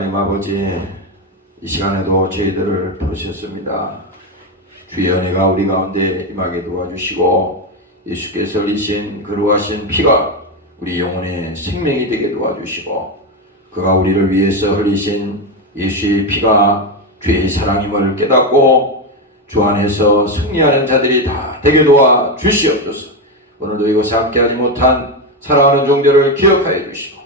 하나님 아버지, 이 시간에도 저희들을 부르셨습니다. 주의 은혜가 우리 가운데 임하게 도와주시고 예수께서 흘리신 거룩하신 피가 우리 영혼의 생명이 되게 도와주시고 그가 우리를 위해서 흘리신 예수의 피가 주의 사랑임을 깨닫고 주 안에서 승리하는 자들이 다 되게 도와주시옵소서. 오늘도 이곳에 함께하지 못한 사랑하는 종들을 기억하여 주시고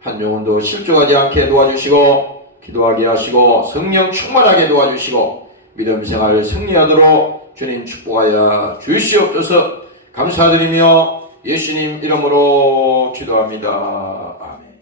한 영혼도 실족하지 않게 도와주시고 기도하게 하시고 성령 충만하게 도와주시고 믿음 생활을 승리하도록 주님 축복하여 주시옵소서. 감사드리며 예수님 이름으로 기도합니다. 아멘.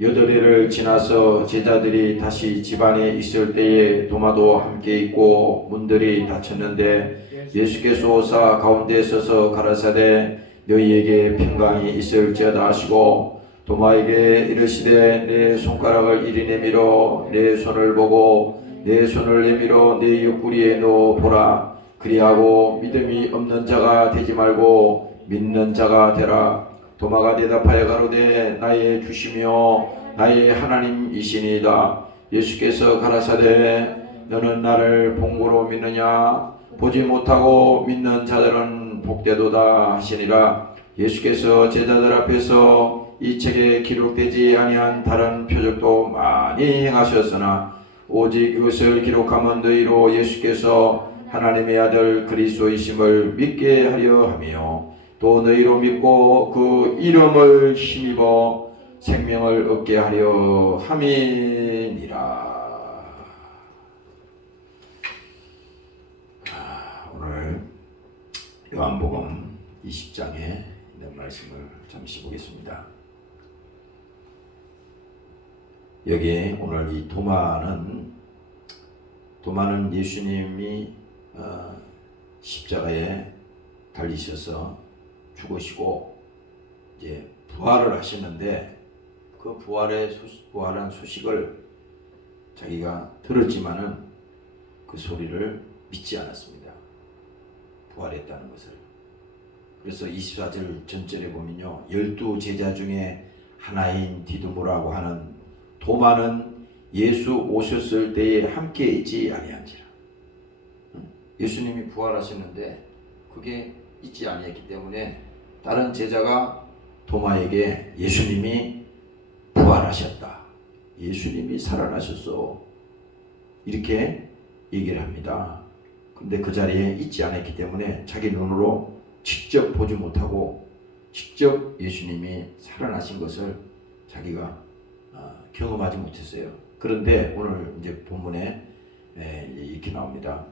8해를 지나서 제자들이 다시 집안에 있을 때에 도마도 함께 있고 문들이 닫혔는데 예수께서 오사 가운데 서서 가라사대 너희에게 평강이 있을지어다 하시고 도마에게 이르시되 내 손가락을 이리 내밀어 내 손을 보고 내 손을 내밀어 내 옆구리에 넣어 보라. 그리하고 믿음이 없는 자가 되지 말고 믿는 자가 되라. 도마가 대답하여 가로되 나의 주시며 나의 하나님이시니이다. 예수께서 가라사대 너는 나를 본고로 믿느냐? 보지 못하고 믿는 자들은 복되도다 하시니라. 예수께서 제자들 앞에서 이 책에 기록되지 아니한 다른 표적도 많이 행하셨으나 오직 이것을 기록하면 너희로 예수께서 하나님의 아들 그리스도이심을 믿게 하려 하며 또 너희로 믿고 그 이름을 힘입어 생명을 얻게 하려 함이니라. 오늘 요한복음 20장에 있는 말씀을 잠시 보겠습니다. 여기 오늘 이 도마는 예수님이 십자가에 달리셔서 죽으시고 이제 부활을 하시는데 그 부활한 소식을 자기가 들었지만은 그 소리를 믿지 않았습니다. 부활했다는 것을. 그래서 24절 전절에 보면요, 12제자 중에 하나인 디두모라고 하는 도마는 예수 오셨을 때에 함께 있지 아니한지라. 예수님이 부활하셨는데 그게 있지 아니했기 때문에 다른 제자가 도마에게 예수님이 부활하셨다, 예수님이 살아나셨어, 이렇게 얘기를 합니다. 근데 그 자리에 있지 않았기 때문에 자기 눈으로 직접 보지 못하고 직접 예수님이 살아나신 것을 자기가 경험하지 못했어요. 그런데 오늘 이제 본문에 이렇게 나옵니다.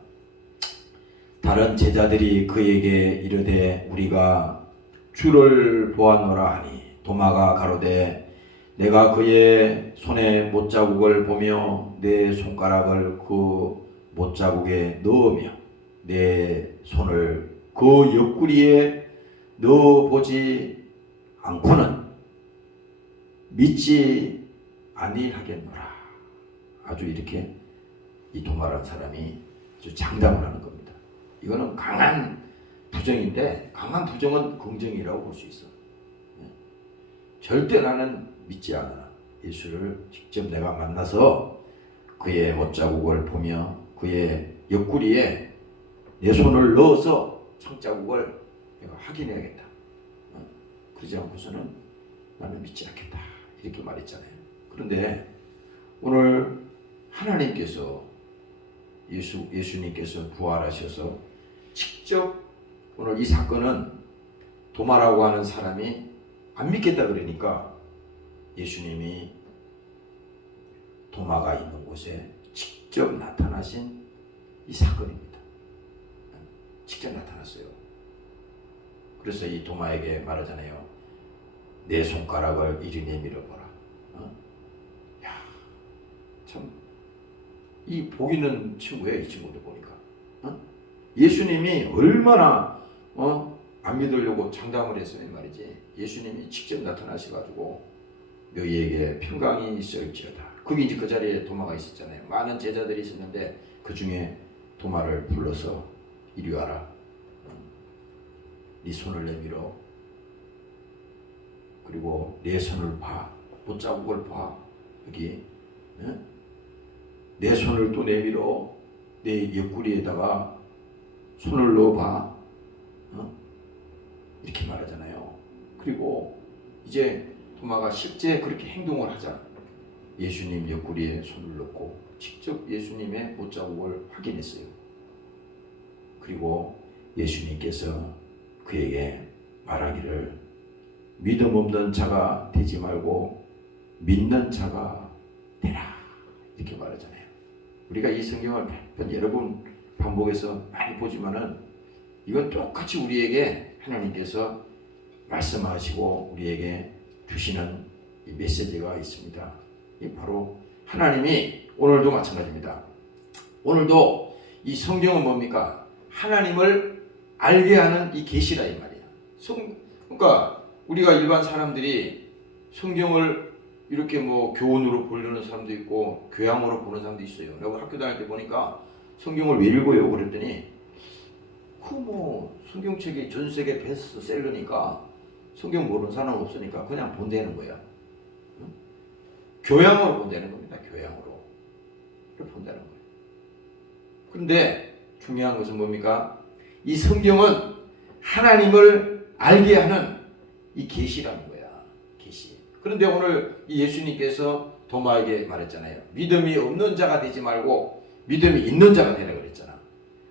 다른 제자들이 그에게 이르되 우리가 주를 보았노라 하니 도마가 가로되 내가 그의 손에 못자국을 보며 내 손가락을 그 못자국에 넣으며 내 손을 그 옆구리에 넣어보지 않고는 믿지 아니하겠노라. 아주 이렇게 이 도마라는 사람이 아주 장담을 하는 겁니다. 이거는 강한 부정인데 강한 부정은 긍정이라고 볼 수 있어. 절대 나는 믿지 않아. 예수를 직접 내가 만나서 그의 못자국을 보며 그의 옆구리에 내 손을 넣어서 창자국을 내가 확인해야겠다. 그러지 않고서는 나는 믿지 않겠다, 이렇게 말했잖아요. 그런데 오늘 하나님께서 예수님께서 부활하셔서 직접 오늘 이 사건은 도마라고 하는 사람이 안 믿겠다 그러니까 예수님이 도마가 있는 곳에 직접 나타나신 이 사건입니다. 직접 나타났어요. 그래서 이 도마에게 말하잖아요. 내 손가락을 이리 내밀어 보라. 야, 참 이 복 있는 친구예요, 이 친구도 보니까. 예수님이 얼마나 안 믿으려고 장담을 했으면 말이지. 예수님이 직접 나타나셔가지고 너희에게 평강이 있을지어다. 거기 이제 그 자리에 도마가 있었잖아요. 많은 제자들이 있었는데 그 중에 도마를 불러서 이리 와라. 네 손을 내밀어. 그리고 내 손을 봐. 못자국을 봐. 여기 내 손을 또 내밀어 내 옆구리에다가 손을 넣어봐. 이렇게 말하잖아요. 그리고 이제 도마가 실제 그렇게 행동을 하잖아. 예수님 옆구리에 손을 넣고 직접 예수님의 못자국을 확인했어요. 그리고 예수님께서 그에게 말하기를 믿음 없는 자가 되지 말고 믿는 자가 되라. 이렇게 말하잖아요. 우리가 이 성경을 여러 번 반복해서 많이 보지만은 이건 똑같이 우리에게 하나님께서 말씀하시고 우리에게 주시는 이 메시지가 있습니다. 이 바로 하나님이 오늘도 마찬가지입니다. 오늘도 이 성경은 뭡니까? 하나님을 알게 하는 이 계시라 이 말이야. 그러니까 우리가 일반 사람들이 성경을 이렇게 뭐 교훈으로 보려는 사람도 있고 교양으로 보는 사람도 있어요. 내가 학교 다닐 때 보니까 성경을 왜 읽어요? 그랬더니 그 뭐 성경책이 전 세계 베스트셀러니까 성경 모르는 사람 없으니까 그냥 본다는 거야. 응? 교양으로 본다는 겁니다. 교양으로 본다는 거예요. 그런데 중요한 것은 뭡니까? 이 성경은 하나님을 알게 하는 이 계시라는 거야. 계시. 그런데 오늘 이 예수님께서 도마에게 말했잖아요. 믿음이 없는 자가 되지 말고 믿음이 있는 자가 되라 그랬잖아.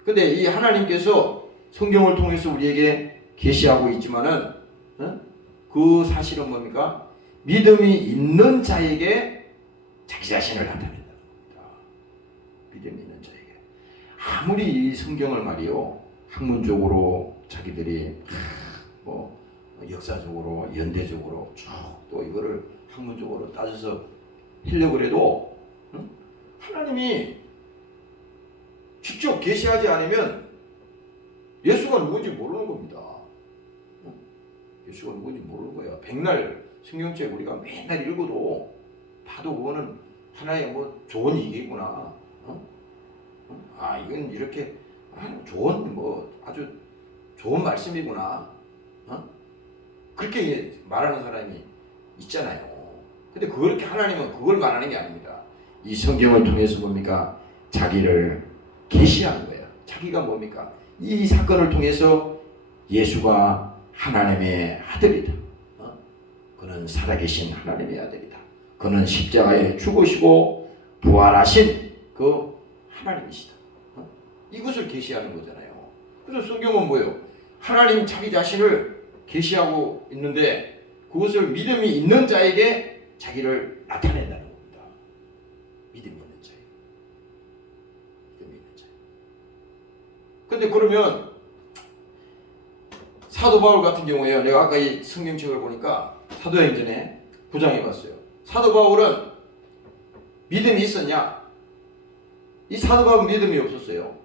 근데 이 하나님께서 성경을 통해서 우리에게 계시하고 있지만은 그 사실은 뭡니까? 믿음이 있는 자에게 자기 자신을 나타낸다는 겁니다. 믿음이 있는 자에게. 아무리 이 성경을 말이요 학문적으로 자기들이 뭐 역사적으로 연대적으로 쭉 또 이거를 학문적으로 따져서 하려고 해도 하나님이 직접 계시하지 않으면 예수가 누군지 모르는 겁니다. 예수가 누군지 모르는 거야. 백날 성경책 우리가 맨날 읽어도 봐도 그거는 하나의 뭐 좋은 얘기구나. 아 이건 이렇게 좋은 뭐 아주 좋은 말씀이구나. 그렇게 말하는 사람이 있잖아요. 근데 그렇게 하나님은 그걸 말하는 게 아닙니다. 이 성경을 통해서 뭡니까? 자기를 계시하는 거예요. 자기가 뭡니까? 이 사건을 통해서 예수가 하나님의 아들이다. 그는 살아계신 하나님의 아들이다. 그는 십자가에 죽으시고 부활하신 그 하나님이시다. 이것을 계시하는 거잖아요. 그래서 성경은 뭐예요? 하나님 자기 자신을 계시하고 있는데 그것을 믿음이 있는 자에게 자기를 나타낸다는 겁니다. 믿음이 있는 자에게. 믿음이 있는 자에게. 근데 그러면 사도 바울 같은 경우에요. 내가 아까 이 성경책을 보니까 사도행전에 9장에 봤어요. 사도 바울은 믿음이 있었냐? 이 사도 바울은 믿음이 없었어요.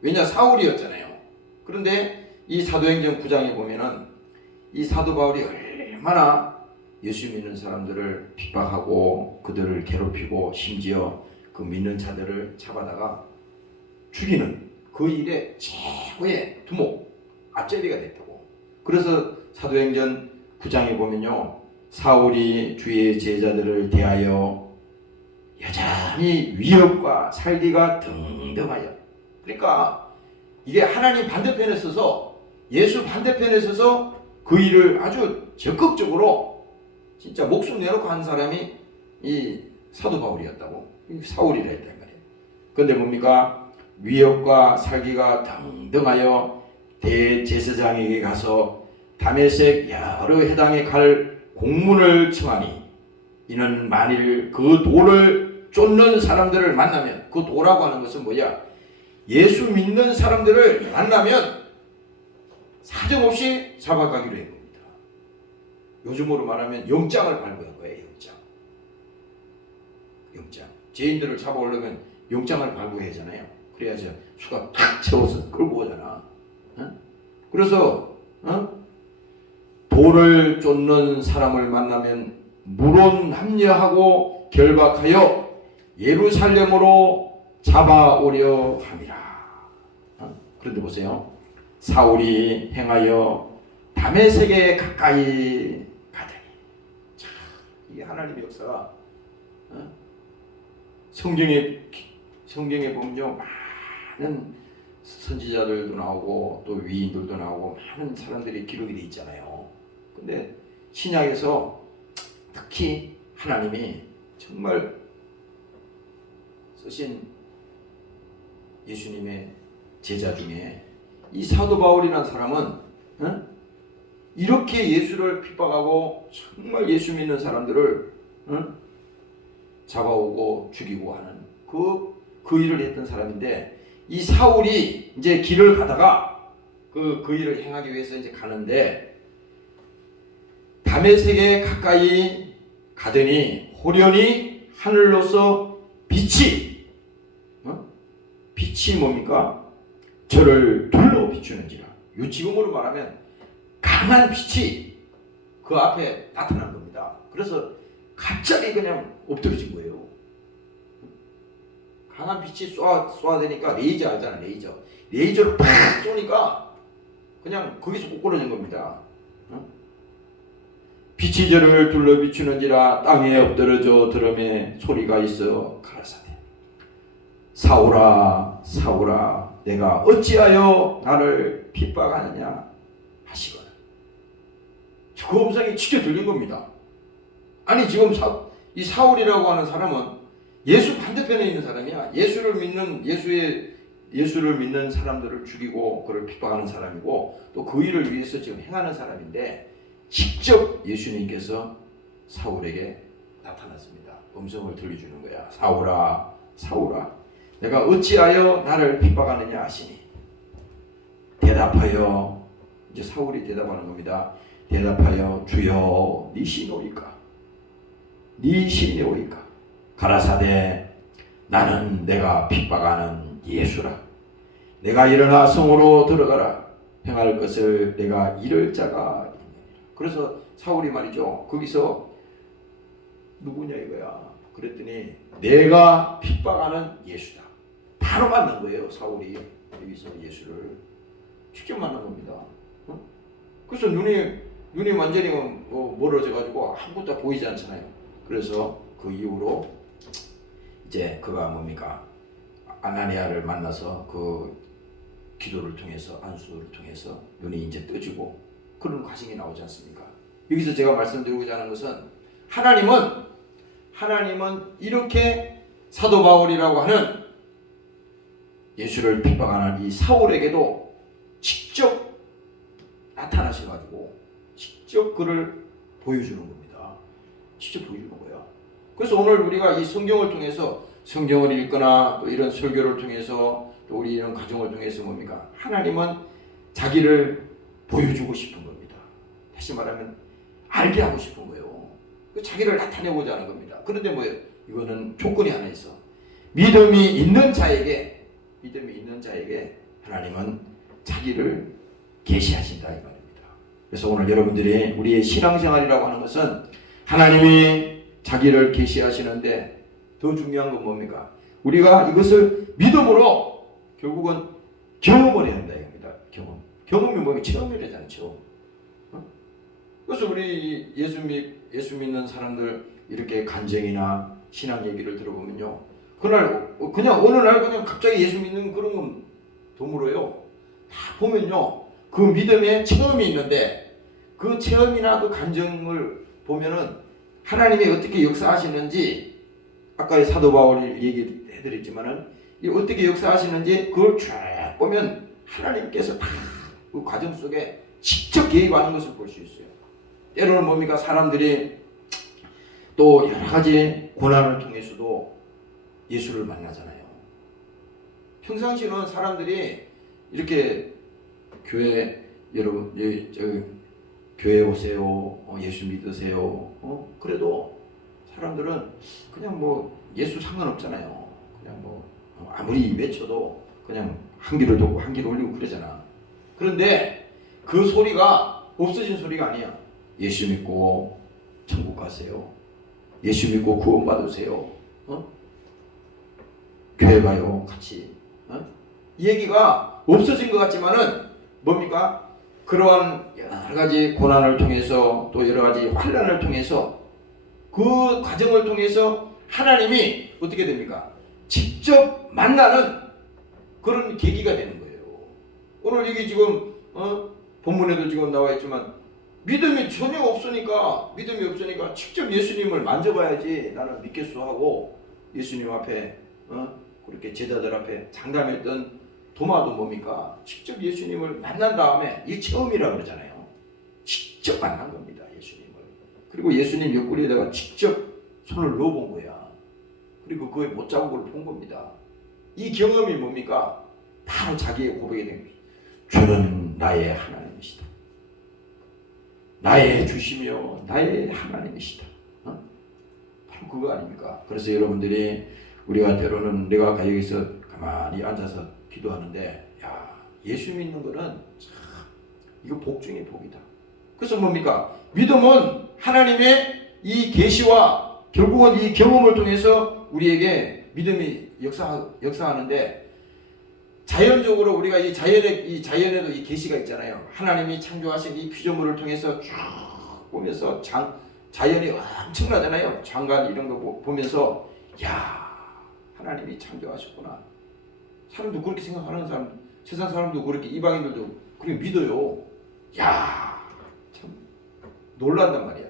왜냐? 사울이었잖아요. 그런데 이 사도행전 9장에 보면은 이 사도 바울이 얼마나 예수 믿는 사람들을 핍박하고 그들을 괴롭히고 심지어 그 믿는 자들을 잡아다가 죽이는 그 일의 최고의 두목, 앞제비가 됐다고. 그래서 사도행전 9장에 보면요. 사울이 주의 제자들을 대하여 여전히 위협과 살기가 등등하여. 그러니까 이게 하나님 반대편에 서서 예수 반대편에 서서 그 일을 아주 적극적으로 진짜 목숨 내놓고 한 사람이 이 사도 바울이었다고. 사울이라 했단 말이에요. 그런데 뭡니까? 위협과 살기가 등등하여 대제사장에게 가서 다메섹 여러 해당에 갈 공문을 청하니 이는 만일 그 돌을 쫓는 사람들을 만나면, 그 도라고 하는 것은 뭐야? 예수 믿는 사람들을 만나면 사정없이 잡아가기로 한 겁니다. 요즘으로 말하면 영장을 발부한 거예요. 영장. 죄인들을 잡아오려면 영장을 발부해야 하잖아요. 그래야지 수가 탁 채워서 끌고 오잖아. 그래서 돌을 쫓는 사람을 만나면 물론 합류하고 결박하여 예루살렘으로 잡아오려 함이라. 그런데 보세요. 사울이 행하여 다메섹에 가까이 가더니, 자, 이게 하나님의 역사가 성경에 보면요 많은 선지자들도 나오고 또 위인들도 나오고 많은 사람들이 기록이 돼 있잖아요. 근데 신약에서 특히 하나님이 정말 쓰신 예수님의 제자 중에 이 사도 바울이라는 사람은 이렇게 예수를 핍박하고 정말 예수 믿는 사람들을 잡아오고 죽이고 하는 그 일을 했던 사람인데, 이 사울이 이제 길을 가다가 그 일을 행하기 위해서 이제 가는데 다메섹에 가까이 가더니 호련히 하늘로서 빛이 뭡니까? 저를 둘러 비추는지라. 요 지금으로 말하면 강한 빛이 그 앞에 나타난 겁니다. 그래서 갑자기 그냥 엎드러진 거예요. 강한 빛이 쏘아대니까 레이저 알잖아, 레이저를 팍 쏘니까 그냥 거기서 꼬꾸러진 겁니다. 빛이 저를 둘러 비추는지라 땅에 엎드러져 들음에 소리가 있어 가라사대 사울아 사울아 내가 어찌하여 나를 핍박하느냐 하시거늘. 그 음성이 직접 들린 겁니다. 아니 지금 이 사울이라고 하는 사람은 예수 반대편에 있는 사람이야. 예수를 믿는 사람들을 죽이고 그를 핍박하는 사람이고 또 그 일을 위해서 지금 행하는 사람인데 직접 예수님께서 사울에게 나타났습니다. 음성을 들려주는 거야. 사울아 사울아 내가 어찌하여 나를 핍박하느냐 하시니 대답하여, 이제 사울이 대답하는 겁니다. 대답하여 주여 네 신오이까 가라사대 나는 내가 핍박하는 예수라. 내가 일어나 성으로 들어가라. 행할 것을 내가 이를 자가 있느니라. 그래서 사울이 말이죠, 거기서 누구냐 이거야. 그랬더니 내가 핍박하는 예수다. 바로 만난 거예요. 사울이 여기서 예수를 직접 만난 겁니다. 그래서 눈이 완전히 멀어져 가지고 아무것도 보이지 않잖아요. 그래서 그 이후로 이제 그가 뭡니까? 아나니아를 만나서 그 기도를 통해서 안수를 통해서 눈이 이제 떠지고 그런 과정이 나오지 않습니까? 여기서 제가 말씀드리고자 하는 것은 하나님은 이렇게 사도 바울이라고 하는 예수를 핍박하는 이 사울에게도 직접 나타나셔가지고 직접 그를 보여주는 겁니다. 직접 보여주는 거예요. 그래서 오늘 우리가 이 성경을 통해서 성경을 읽거나 또 이런 설교를 통해서 또 우리 이런 가정을 통해서 뭡니까? 하나님은 자기를 보여주고 싶은 겁니다. 다시 말하면 알게 하고 싶은 거예요. 자기를 나타내고자 하는 겁니다. 그런데 뭐예요? 이거는 조건이 하나 있어. 믿음이 있는 자에게 하나님은 자기를 계시하신다 이 말입니다. 그래서 오늘 여러분들이 우리의 신앙생활이라고 하는 것은 하나님이 자기를 계시하시는데 더 중요한 건 뭡니까? 우리가 이것을 믿음으로 결국은 경험을 해야 한다 이겁니다. 경험이 뭐예요? 체험이라잖아요. 체험. 그래서 우리 예수 믿는 사람들 이렇게 간증이나 신앙 얘기를 들어보면요, 그냥 어느 날 그냥 갑자기 예수 믿는 그런 건 드물어요. 다 보면요, 그 믿음에 체험이 있는데 그 체험이나 그 간증을 보면은 하나님이 어떻게 역사하시는지, 아까 사도 바울이 얘기해드렸지만은 어떻게 역사하시는지 그걸 쭉 보면 하나님께서 다 그 과정 속에 직접 개입하는 것을 볼 수 있어요. 때로는 뭡니까? 사람들이 또 여러 가지 고난을 통해서도 예수를 만나잖아요. 평상시는 사람들이 이렇게 교회 오세요, 예수 믿으세요. 그래도 사람들은 그냥 예수 상관없잖아요. 그냥 아무리 외쳐도 그냥 한 귀를 덮고 한 귀를 올리고 그러잖아. 그런데 그 소리가 없어진 소리가 아니야. 예수 믿고 천국 가세요. 예수 믿고 구원 받으세요. 교회 가요, 같이. 이 얘기가 없어진 것 같지만은 뭡니까? 그러한 여러 가지 고난을 통해서 또 여러 가지 환난을 통해서 그 과정을 통해서 하나님이 어떻게 됩니까? 직접 만나는 그런 계기가 되는 거예요. 오늘 이게 지금 본문에도 지금 나와 있지만 믿음이 전혀 없으니까 직접 예수님을 만져봐야지 나는 믿겠소 하고 예수님 앞에 그렇게 제자들 앞에 장담했던 도마도 뭡니까? 직접 예수님을 만난 다음에 이 처음이라 그러잖아요. 직접 만난 겁니다. 예수님을. 그리고 예수님 옆구리에다가 직접 손을 넣어본 거야. 그리고 그의 못자국을 본 겁니다. 이 경험이 뭡니까? 바로 자기의 고백이 된 거예요. 주는 나의 하나님이시다. 나의 주시며 나의 하나님이시다. 바로 그거 아닙니까? 그래서 여러분들이 우리가 때로는 내가 여기서 가만히 앉아서 기도하는데 야 예수 믿는 거는 참 이거 복 중에 복이다. 그래서 뭡니까? 믿음은 하나님의 이 계시와 결국은 이 경험을 통해서 우리에게 믿음이 역사하는데 자연적으로 우리가 이 자연에도 이 계시가 있잖아요. 하나님이 창조하신 이 피조물을 통해서 쭉 보면서 자연이 엄청나잖아요. 장관 이런 거 보면서 야 하나님이 창조하셨구나. 사람도 그렇게 생각하는 사람, 세상 사람도 그렇게 이방인들도 그렇게 믿어요. 야 참 놀란단 말이야.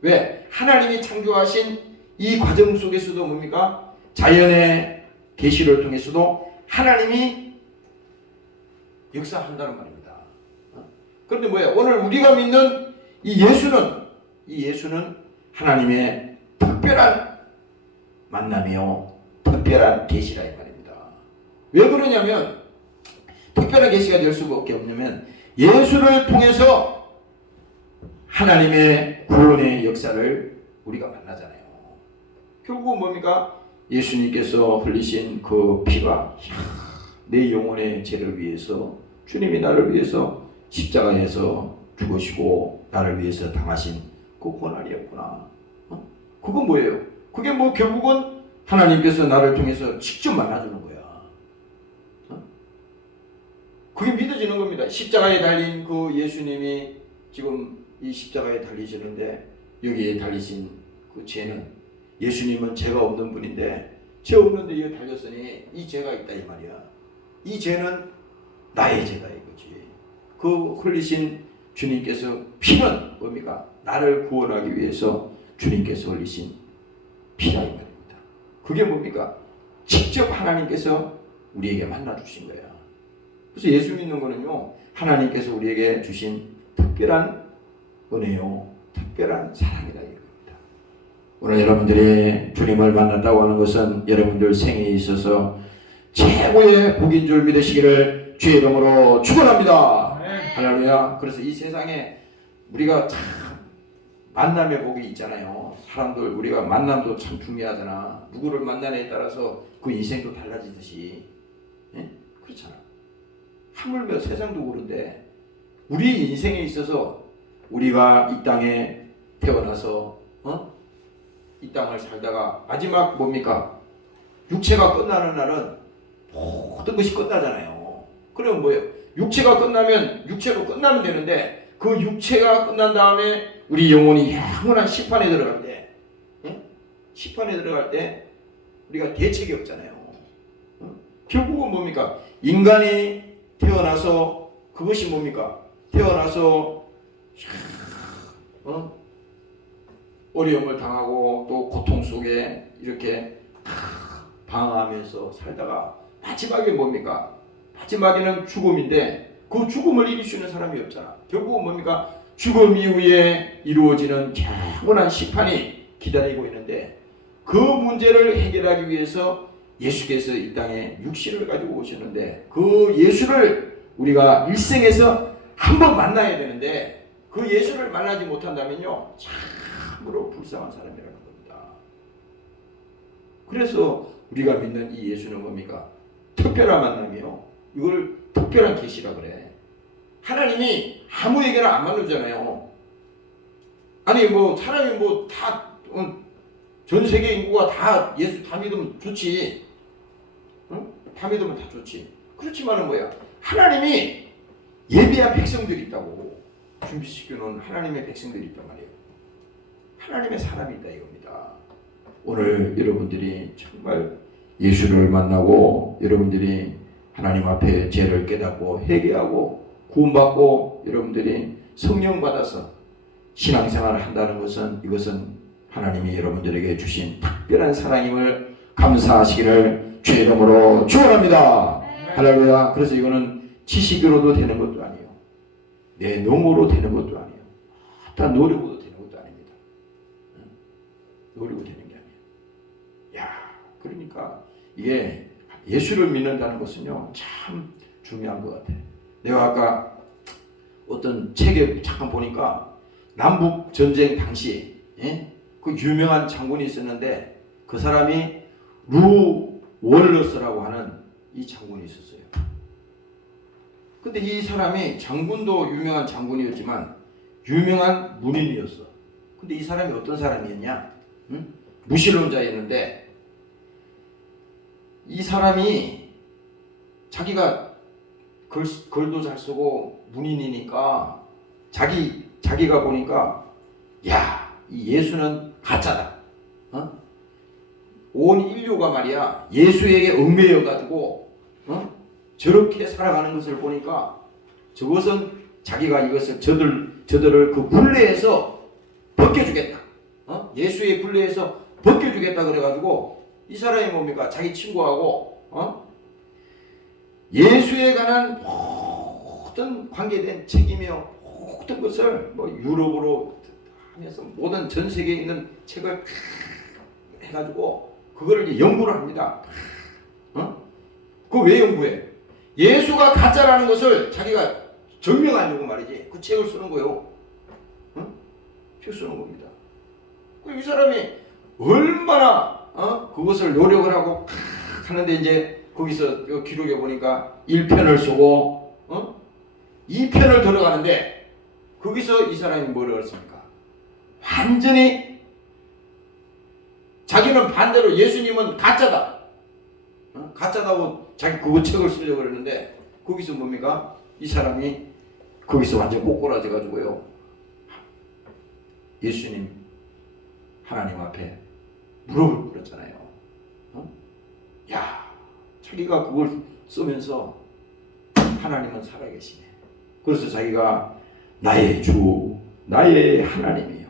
왜? 하나님이 창조하신 이 과정 속에서도 뭡니까? 자연의 계시를 통해서도 하나님이 역사한다는 말입니다. 그런데 뭐예요? 오늘 우리가 믿는 이 예수는 하나님의 특별한 만남이요, 특별한 계시라 이 말입니다. 왜 그러냐면 특별한 계시가 될 수밖에 없냐면 예수를 통해서 하나님의 구원의 역사를 우리가 만나잖아요. 결국은 뭡니까? 예수님께서 흘리신 그 피가 내 영혼의 죄를 위해서 주님이 나를 위해서 십자가에서 죽으시고 나를 위해서 당하신 그 고난이었구나. 그건 뭐예요? 그게 뭐 결국은 하나님께서 나를 통해서 직접 만나주는 거야. 그게 믿어지는 겁니다. 십자가에 달린 그 예수님이 지금 이 십자가에 달리시는데 여기에 달리신 그 죄는 예수님은 죄가 없는 분인데 죄 없는데 여기 달렸으니 이 죄가 있다 이 말이야. 이 죄는 나의 죄다 이거지. 그 흘리신 주님께서 피는 뭡니까? 나를 구원하기 위해서 주님께서 흘리신 피라 이 말입니다. 그게 뭡니까? 직접 하나님께서 우리에게 만나 주신 거야. 그래서 예수 믿는 거는요, 하나님께서 우리에게 주신 특별한 은혜요, 특별한 사랑이다 이겁니다. 오늘 여러분들이 주님을 만났다고 하는 것은 여러분들 생에 있어서 최고의 복인 줄 믿으시기를 주의 이름으로 축원합니다. 할렐루야. 그래서 이 세상에 우리가 참 만남의 복이 있잖아요. 사람들 우리가 만남도 참 중요하잖아. 누구를 만나냐에 따라서 그 인생도 달라지듯이. 예? 그렇잖아. 하물며 세상도 그런데 우리 인생에 있어서 우리가 이 땅에 태어나서 이 땅을 살다가 마지막 뭡니까? 육체가 끝나는 날은 모든 것이 끝나잖아요. 그러면 뭐예요? 육체가 끝나면 육체로 끝나면 되는데 그 육체가 끝난 다음에 우리 영혼이 영원한 심판에 들어갈 때, 심판에 들어갈 때 우리가 대책이 없잖아요. 결국은 뭡니까? 인간이 태어나서 그것이 뭡니까? 태어나서 어려움을 당하고 또 고통 속에 이렇게 방황하면서 살다가 마지막에 뭡니까? 마지막에는 죽음인데 그 죽음을 이길 수 있는 사람이 없잖아. 결국은 뭡니까? 죽음 이후에 이루어지는 영원한 심판이 기다리고 있는데 그 문제를 해결하기 위해서 예수께서 이 땅에 육신을 가지고 오셨는데 그 예수를 우리가 일생에서 한번 만나야 되는데 그 예수를 만나지 못한다면요 참으로 불쌍한 사람이라는 겁니다. 그래서 우리가 믿는 이 예수는 뭡니까? 특별한 만남이요. 이걸 특별한 계시라 그래. 하나님이 아무에게나 안 만나잖아요. 아니 뭐 사람이 뭐 다 전 세계 인구가 다 예수 다 믿으면 좋지. 다 믿으면 다 좋지. 그렇지만은 뭐야? 하나님이 예비한 백성들이 있다고 준비시켜놓은 하나님의 백성들이 있단 말이에요. 하나님의 사람이 있다 이겁니다. 오늘 여러분들이 정말 예수를 만나고 여러분들이 하나님 앞에 죄를 깨닫고 회개하고 구원받고 여러분들이 성령 받아서 신앙생활을 한다는 것은 이것은 하나님이 여러분들에게 주신 특별한 사랑임을 감사하시기를 주의 이름으로 축원합니다. 할렐루야. 그래서 이거는 지식으로도 되는 것도 아니에요. 내 능으로 되는 것도 아니에요. 다 노력으로 되는 것도 아닙니다. 노력으로 되는 게 아니에요. 야, 그러니까 이게 예수를 믿는다는 것은요 참 중요한 것 같아요. 내가 아까 어떤 책에 잠깐 보니까 남북 전쟁 당시 그 유명한 장군이 있었는데 그 사람이 루 월러스라고 하는 이 장군이 있었어요. 근데 이 사람이 장군도 유명한 장군이었지만 유명한 문인이었어. 근데 이 사람이 어떤 사람이었냐? 무신론자였는데 이 사람이 자기가 글도 잘 쓰고 문인이니까 자기가 보니까 야, 이 예수는 가짜다. 온 인류가 말이야 예수에게 얽매여 가지고 저렇게 살아가는 것을 보니까 저것은 자기가 이것을 저들을 그 굴레에서 벗겨주겠다. 예수의 굴레에서 벗겨주겠다 그래가지고 이 사람이 뭡니까? 자기 친구하고 예수에 관한 모든 관계된 책이며 모든 것을 뭐 유럽으로 하면서 모든 전 세계에 있는 책을 해가지고 그거를 이제 연구를 합니다. 그거 왜 연구해? 예수가 가짜라는 것을 자기가 증명하려고 말이지. 그 책을 쓰는 거요. 책 쓰는 겁니다. 이 사람이 얼마나 그것을 노력을 하고 하는데 이제 거기서 기록해 보니까 1편을 쓰고 2편을 들어가는데 거기서 이 사람이 뭐를 했습니까? 완전히 자기는 반대로 예수님은 가짜다. 가짜다고 자기 그거 책을 쓰려고 그러는데 거기서 뭡니까? 이 사람이 거기서 완전 꼬꾸라져 가지고요. 예수님 하나님 앞에 무릎을 꿇었잖아요. 야, 자기가 그걸 쓰면서 하나님은 살아계시네. 그래서 자기가 나의 주, 나의 하나님이요.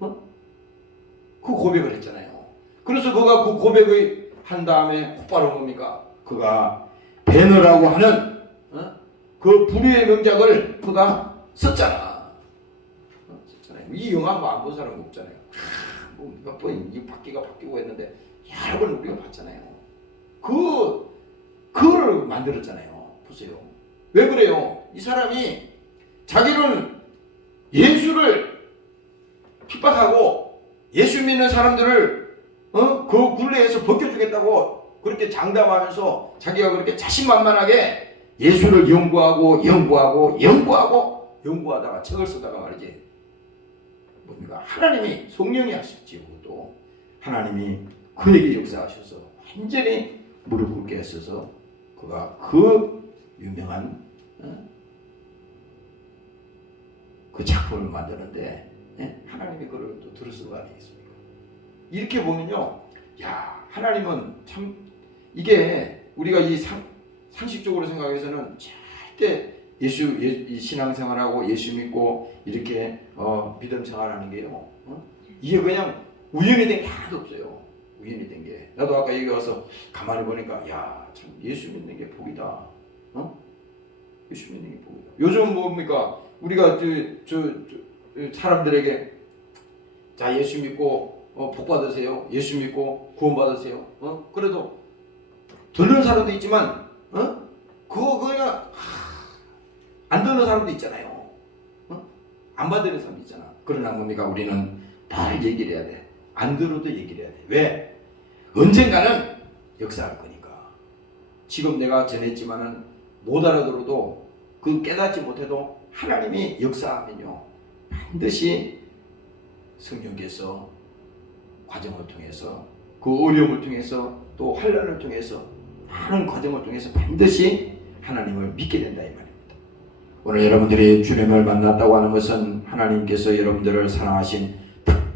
그 고백을 했잖아요. 그래서 그가 그 고백을 한 다음에 곧바로 뭡니까? 그가 배너라고 하는 그 불후의 명작을 그가 썼잖아. 썼잖아요. 이 영화 뭐 안 본 사람 없잖아요. 뭐 몇 번 이 바뀌고 했는데 여러 번 우리가 봤잖아요. 그거를 만들었잖아요. 보세요. 왜 그래요? 이 사람이 자기는 예수를 핍박하고 예수 믿는 사람들을 그 굴레에서 벗겨주겠다고 그렇게 장담하면서 자기가 그렇게 자신만만하게 예수를 연구하다가 책을 쓰다가 말이지 뭡니까? 하나님이 성령이 하셨지. 그것도 하나님이 그에게 역사하셔서 완전히 무릎 꿇게 했어서 그가 그 유명한 그 작품을 만드는데 하나님이 그를 또 들으신 거 아니겠습니까? 이렇게 보면요, 야, 하나님은 참 이게 우리가 이 상식적으로 생각해서는 절대 이 신앙생활하고 예수 믿고 이렇게 믿음 생활하는 게요, 이게 그냥 우연히 된 게 하나도 없어요. 우연히 된 게. 나도 아까 여기 와서 가만히 보니까 야, 참 예수 믿는 게 복이다. 예수 믿는 게 복이다. 요즘 뭡니까? 우리가 사람들에게 자 예수 믿고 복 받으세요. 예수 믿고 구원 받으세요. 그래도 듣는 사람도 있지만 그거 그냥 안 듣는 사람도 있잖아요. 안 받는 사람도 있잖아. 그러나 뭡니까? 우리는 다 얘기를 해야 돼. 안 들어도 얘기를 해야 돼. 왜? 언젠가는 역사할 거니까. 지금 내가 전했지만은 못 알아들어도 그 깨닫지 못해도 하나님이 역사하면요 반드시 성령께서 과정을 통해서 그 어려움을 통해서 또 환난을 통해서 많은 과정을 통해서 반드시 하나님을 믿게 된다 이 말입니다. 오늘 여러분들이 주님을 만났다고 하는 것은 하나님께서 여러분들을 사랑하신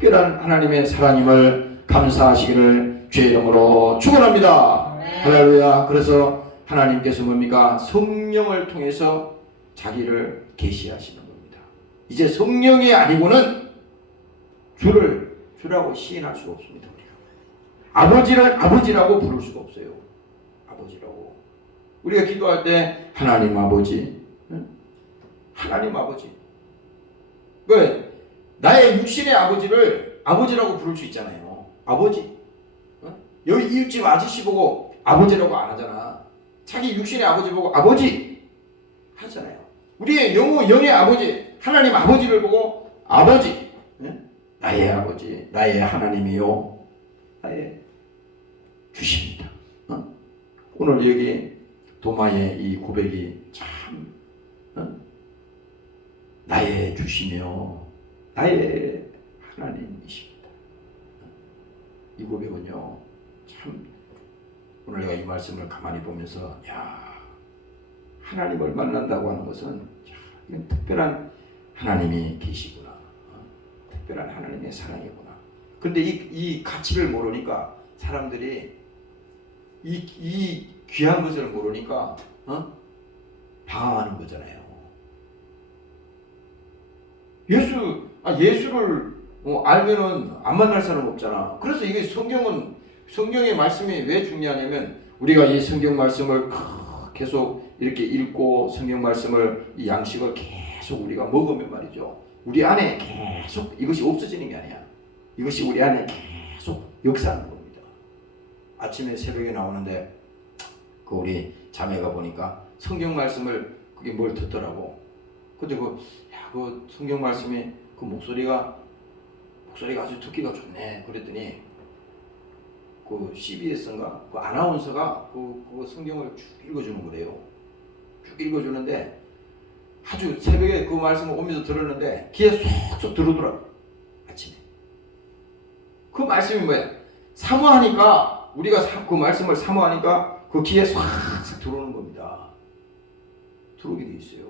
특별한 하나님의 사랑임을 감사하시기를 주의 이름으로 축원합니다. 할렐루야. 그래서 하나님께서 뭡니까? 성령을 통해서 자기를 계시하시는 겁니다. 이제 성령이 아니고는 주라고 시인할 수가 없습니다. 아버지를 아버지라고 부를 수가 없어요. 아버지라고. 우리가 기도할 때 하나님 아버지, 하나님 아버지. 왜? 나의 육신의 아버지를 아버지라고 부를 수 있잖아요. 아버지. 여기 이웃집 아저씨 보고 아버지라고 안 하잖아. 자기 육신의 아버지 보고 아버지 하잖아요. 우리의 영의 아버지, 하나님 아버지를 보고 아버지. 나의 아버지, 나의 하나님이요, 나의 주십니다. 오늘 여기 도마의 이 고백이 참 나의 주시며 나의 하나님이십니다. 이 고백은요, 참 오늘 내가 이 말씀을 가만히 보면서 하나님을 만난다고 하는 것은 이건 특별한 하나님이 계시구나. 특별한 하나님의 사랑이구나. 근데 이 가치를 모르니까 사람들이 이 귀한 것을 모르니까 방황하는 거잖아요. 예수를 알면은 안 만날 사람 없잖아. 그래서 이게 성경의 말씀이 왜 중요하냐면 우리가 이 성경 말씀을 계속 이렇게 읽고 성경 말씀을 이 양식을 계속 우리가 먹으면 말이죠. 우리 안에 계속 이것이 없어지는 게 아니야. 이것이 우리 안에 계속 역사하는 겁니다. 아침에 새벽에 나오는데 그 우리 자매가 보니까 성경 말씀을 그게 뭘 듣더라고. 근데 그 성경 말씀이 그 목소리가 아주 듣기가 좋네. 그랬더니 그 CBS인가 그 아나운서가 그 성경을 쭉 읽어주는 거래요. 쭉 읽어주는데 아주 새벽에 그 말씀을 오면서 들었는데 귀에 쏙쏙 들어오더라고. 아침에 그 말씀이 뭐야? 사모하니까 우리가 그 말씀을 사모하니까 그 귀에 쏙쏙 들어오는 겁니다. 들어오게 돼 있어요.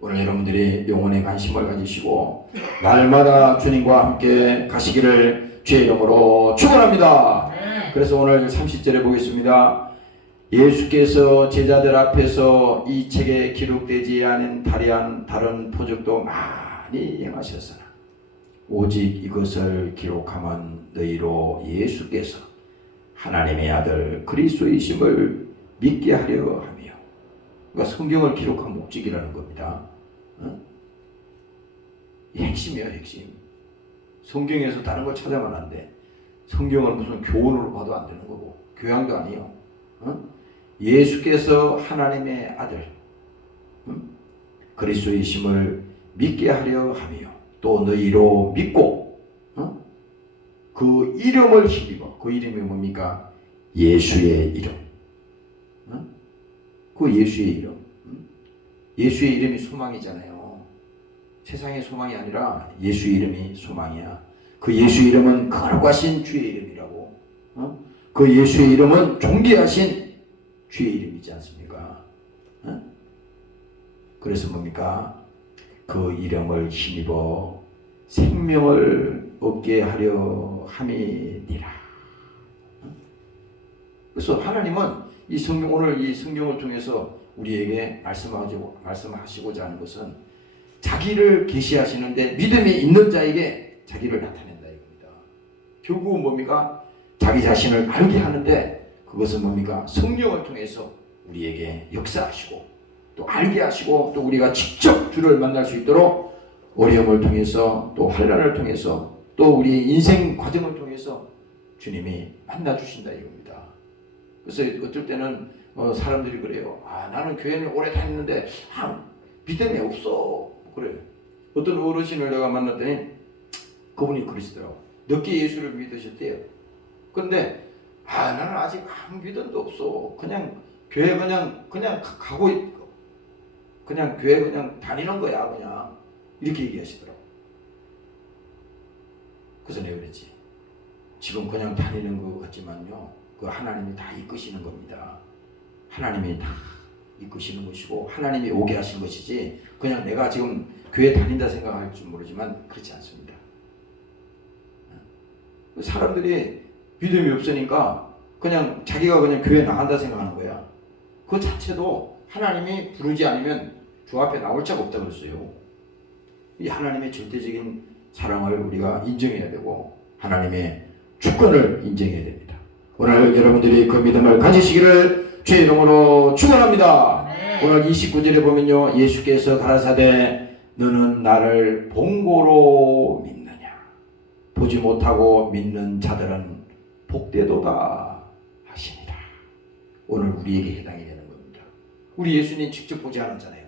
오늘 여러분들이 영혼에 관심을 가지시고 날마다 주님과 함께 가시기를 주의 이름으로 축원합니다. 그래서 오늘 30절에 보겠습니다. 예수께서 제자들 앞에서 이 책에 기록되지 않은 다른 표적도 많이 행하셨으나 오직 이것을 기록함은 너희로 예수께서 하나님의 아들 그리스도이심을 믿게 하려 하며, 그러니까 성경을 기록한 목적이라는 겁니다. 이 핵심이에요, 핵심. 성경에서 다른 걸 찾아만 안 돼. 성경을 무슨 교훈으로 봐도 안 되는 거고 교양도 아니에요. 예수께서 하나님의 아들 그리스도이심을 믿게 하려 하며 또 너희로 믿고 그 이름을 힘입어. 그 이름이 뭡니까? 예수의 이름. 그 예수의 이름. 예수의 이름이 소망이잖아요. 세상의 소망이 아니라 예수의 이름이 소망이야. 그 예수의 이름은 거룩하신 주의 이름이라고. 그 예수의 이름은 존귀하신 주의 이름이지 않습니까? 그래서 뭡니까? 그 이름을 힘입어 생명을 얻게 하려 함이니라. 그래서 하나님은 이 성경, 오늘 이 성경을 통해서 우리에게 말씀하시고자 하는 것은 자기를 계시하시는데 믿음이 있는 자에게 자기를 나타낸다 이겁니다. 결국은 뭡니까? 자기 자신을 알게 하는데 그것은 뭡니까? 성령을 통해서 우리에게 역사하시고 또 알게 하시고 또 우리가 직접 주를 만날 수 있도록 어려움을 통해서 또 환난을 통해서 또 우리의 인생 과정을 통해서 주님이 만나주신다 이겁니다. 그래서 어떨 때는 사람들이 그래요. 나는 교회를 오래 다녔는데 믿음이 없어. 그래. 어떤 어르신을 내가 만났더니 그분이 그러시더라고. 늦게 예수를 믿으셨대요. 근데 나는 아직 아무 믿음도 없어. 그냥 교회 그냥 가고 있고 그냥 교회 그냥 다니는 거야 그냥. 이렇게 얘기하시더라고. 그래서 내가 그랬지. 지금 그냥 다니는 것 같지만요. 그 하나님이 다 이끄시는 겁니다. 하나님이 다 이끄시는 것이고 하나님이 오게 하신 것이지 그냥 내가 지금 교회 다닌다 생각할 줄 모르지만 그렇지 않습니다. 사람들이 믿음이 없으니까 그냥 자기가 그냥 교회 나간다 생각하는 거야. 그 자체도 하나님이 부르지 않으면 주 앞에 나올 자가 없다고 그랬어요. 이 하나님의 절대적인 사랑을 우리가 인정해야 되고 하나님의 주권을 인정해야 됩니다. 오늘 여러분들이 그 믿음을 가지시기를 주의 이름으로 축원합니다. 오늘 29절에 보면요, 예수께서 가라사대 너는 나를 본고로 믿느냐, 보지 못하고 믿는 자들은 복되도다 하시니라. 오늘 우리에게 해당이 되는 겁니다. 우리 예수님 직접 보지 않았잖아요.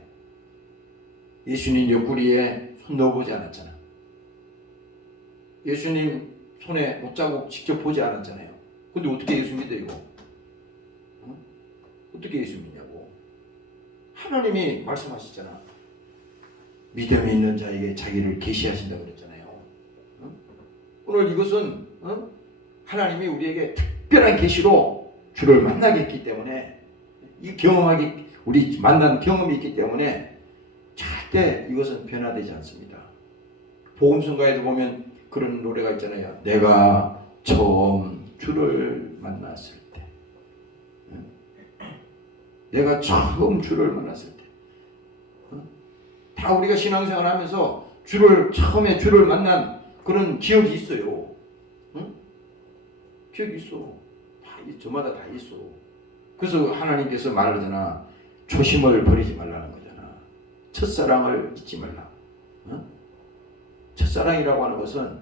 예수님 옆구리에 손 넣어보지 않았잖아. 예수님 손에 못자국 직접 보지 않았잖아요. 근데 어떻게 예수 믿어 이거? 어떻게 예수 믿냐고. 하나님이 말씀하시잖아. 믿음이 있는 자에게 자기를 계시하신다고 그랬잖아요. 오늘 이것은 하나님이 우리에게 특별한 계시로 주를 만나게 했기 때문에, 이 경험하기, 우리 만난 경험이 있기 때문에 절대 이것은 변화되지 않습니다. 복음성가에도 보면 그런 노래가 있잖아요. 내가 처음 주를 만났을 때, 내가 처음 주를 만났을 때, 다 우리가 신앙생활 하면서 처음에 주를 만난 그런 기억이 있어요. 기억이 있어. 저마다 다 있어. 그래서 하나님께서 말하잖아. 초심을 버리지 말라는 거잖아. 첫사랑을 잊지 말라. 첫사랑이라고 하는 것은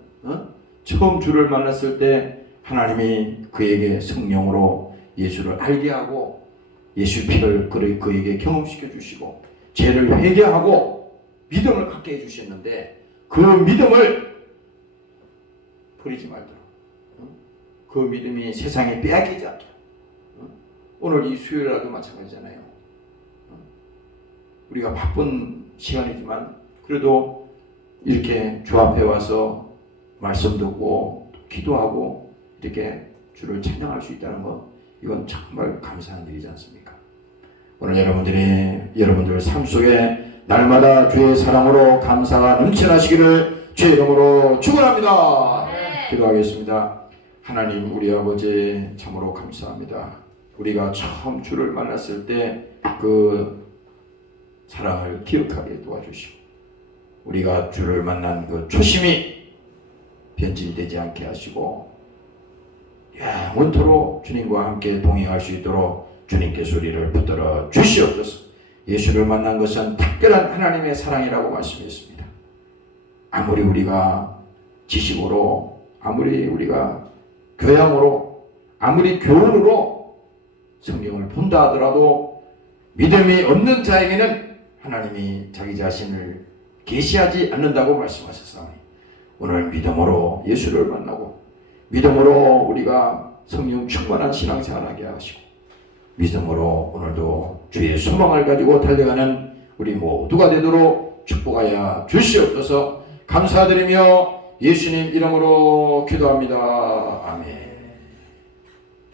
처음 주를 만났을 때 하나님이 그에게 성령으로 예수를 알게 하고 예수 피를 그에게 경험시켜 주시고 죄를 회개하고 믿음을 갖게 해주셨는데, 그 믿음을 버리지 말도록, 그 믿음이 세상에 빼앗기지 않도록. 오늘 이 수요일에도 마찬가지잖아요. 우리가 바쁜 시간이지만 그래도 이렇게 주 앞에 와서 말씀 듣고 기도하고 이렇게 주를 찬양할 수 있다는 것, 이건 정말 감사한 일이지 않습니까? 오늘 여러분들 삶 속에 날마다 주의 사랑으로 감사가 넘쳐나시기를 주의 이름으로 축원합니다. 기도하겠습니다. 하나님, 우리 아버지 참으로 감사합니다. 우리가 처음 주를 만났을 때 그 사랑을 기억하게 도와주시고, 우리가 주를 만난 그 초심이 변질되지 않게 하시고 영원토록 주님과 함께 동행할 수 있도록 주님께서 우리를 붙들어 주시옵소서. 예수를 만난 것은 특별한 하나님의 사랑이라고 말씀했습니다. 아무리 우리가 지식으로, 아무리 우리가 교양으로, 아무리 교훈으로 성경을 본다 하더라도 믿음이 없는 자에게는 하나님이 자기 자신을 계시하지 않는다고 말씀하셨사오니, 오늘 믿음으로 예수를 만나고 믿음으로 우리가 성령 충만한 신앙생활하게 하시고, 믿음으로 오늘도 주의 소망을 가지고 달려가는 우리 모두가 되도록 축복하여 주시옵소서. 감사드리며 예수님 이름으로 기도합니다. 아멘.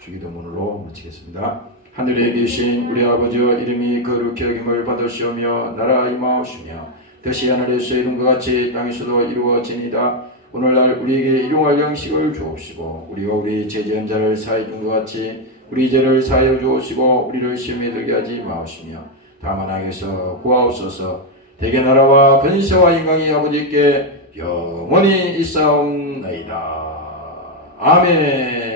주기도문으로 마치겠습니다. 하늘에 계신 우리 아버지여, 이름이 거룩히 여김을 받으시오며 나라 임하옵시며 뜻이 하늘에서 이룬 것 같이 땅에서도 이루어지니이다. 오늘날 우리에게 일용할 양식을 주옵시고, 우리가 우리 죄지은 자를 사하여 준 것 같이 우리 죄를 사하여 주옵시고, 우리를 시험에 들게 하지 마옵시며 다만 악에서 구하옵소서. 대개 나라와 권세와 영광이 아버지께 영원히 있사옵나이다. 아멘.